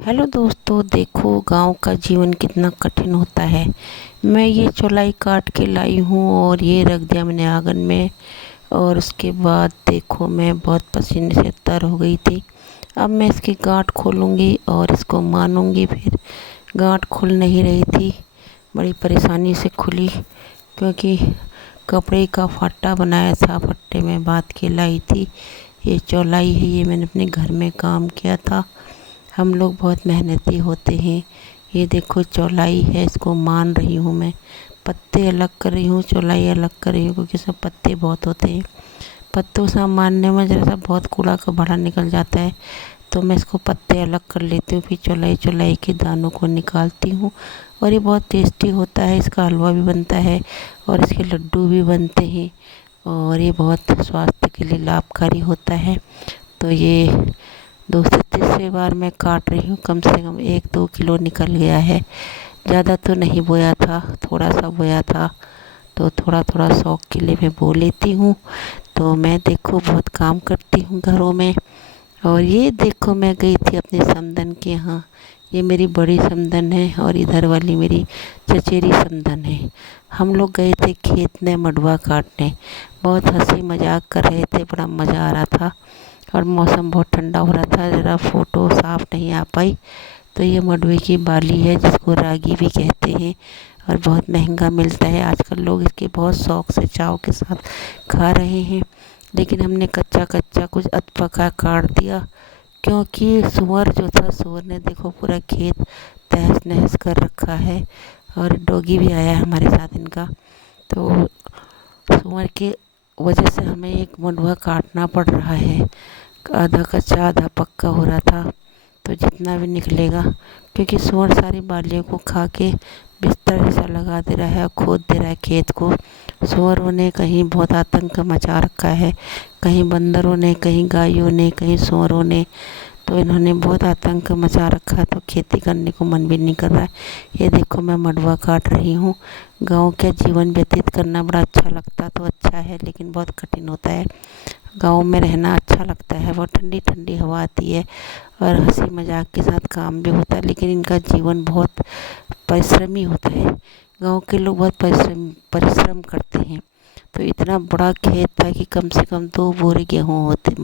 Hello दोस्तों, देखो गांव का जीवन कितना कठिन होता है। मैं ये चौलाई काट के लाई हूँ और ये रख दिया मैंने आंगन में। और उसके बाद देखो मैं बहुत पसीने से तर हो गई थी। अब मैं इसकी गांठ खोलूँगी और इसको मानूंगी। फिर गांठ खुल नहीं रही थी, बड़ी परेशानी से खुली, क्योंकि कपड़े का फट्टा बनाया था, फट्टे में बांध के लाई थी। ये चौलाई है, ये मैंने अपने घर में काम किया था। हम लोग बहुत मेहनती होते हैं। ये देखो चौलाई है, इसको मान रही हूँ मैं। पत्ते अलग कर रही हूँ, चौलाई अलग कर रही हूँ, क्योंकि इसमें पत्ते बहुत होते हैं। पत्तों से मारने में ज़रा सा बहुत कूड़ा का भाड़ा निकल जाता है, तो मैं इसको पत्ते अलग कर लेती हूँ। फिर चौलाई चौलाई के दानों को निकालती हूँ। और ये बहुत टेस्टी होता है, इसका हलवा भी बनता है और इसके लड्डू भी बनते हैं। और ये बहुत स्वास्थ्य के लिए लाभकारी होता है। तो ये दूसरे तीसरे बार मैं काट रही हूँ, कम से कम 1-2 किलो निकल गया है। ज़्यादा तो नहीं बोया था, थोड़ा सा बोया था, तो थोड़ा थोड़ा शौक के लिए मैं बो लेती हूँ। तो मैं देखो बहुत काम करती हूँ घरों में। और ये देखो मैं गई थी अपने समधन के यहाँ। ये मेरी बड़ी समधन है और इधर वाली मेरी चचेरी समधन है। हम लोग गए थे खेत में मडुआ काटने। बहुत हंसी मजाक कर रहे थे, बड़ा मज़ा आ रहा था। और मौसम बहुत ठंडा हो रहा था, ज़रा फ़ोटो साफ नहीं आ पाई। तो ये मंडुए की बाली है, जिसको रागी भी कहते हैं, और बहुत महंगा मिलता है। आजकल लोग इसके बहुत शौक से चाव के साथ खा रहे हैं। लेकिन हमने कच्चा कच्चा कुछ अधपका काट दिया, क्योंकि सुअर जो था, सुअर ने देखो पूरा खेत तहस नहस कर रखा है। और डॉगी भी आया है हमारे साथ इनका। तो सुअर की वजह से हमें एक मंडुआ काटना पड़ रहा है। आधा कच्चा आधा पक्का हो रहा था, तो जितना भी निकलेगा, क्योंकि सुअर सारी बालियों को खा के बिस्तर जैसा लगा दे रहा है और खोद दे रहा है खेत को। सुअरों ने कहीं बहुत आतंक मचा रखा है, कहीं बंदरों ने, कहीं गायों ने, कहीं सुअरों ने। तो इन्होंने बहुत आतंक मचा रखा है, तो खेती करने को मन भी नहीं कर रहा है। ये देखो मैं मंडुआ काट रही हूँ। गाँव का जीवन व्यतीत करना बड़ा अच्छा लगता तो अच्छा है, लेकिन बहुत कठिन होता है। गाँव में रहना अच्छा लगता है, बहुत ठंडी ठंडी हवा आती है और हंसी मजाक के साथ काम भी होता है। लेकिन इनका जीवन बहुत परिश्रमी होता है। गांव के लोग बहुत परिश्रम करते हैं। तो इतना बड़ा खेत था कि कम से कम 2 बोरे गेहूँ होते,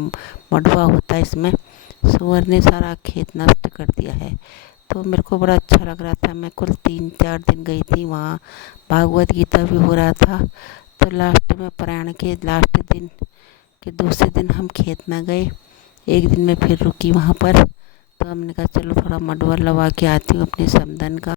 मडुआ होता है इसमें। सुअर ने सारा खेत नष्ट कर दिया है। तो मेरे को बड़ा अच्छा लग रहा था। मैं कुल 3-4 दिन गई थी वहाँ। भागवत गीता भी हो रहा था। तो लास्ट में प्रयाण के लास्ट दिन कि दूसरे दिन हम खेत में गए। एक दिन मैं फिर रुकी वहाँ पर। तो हमने कहा चलो थोड़ा मडुआ लवा के आती हूँ अपने समधन का।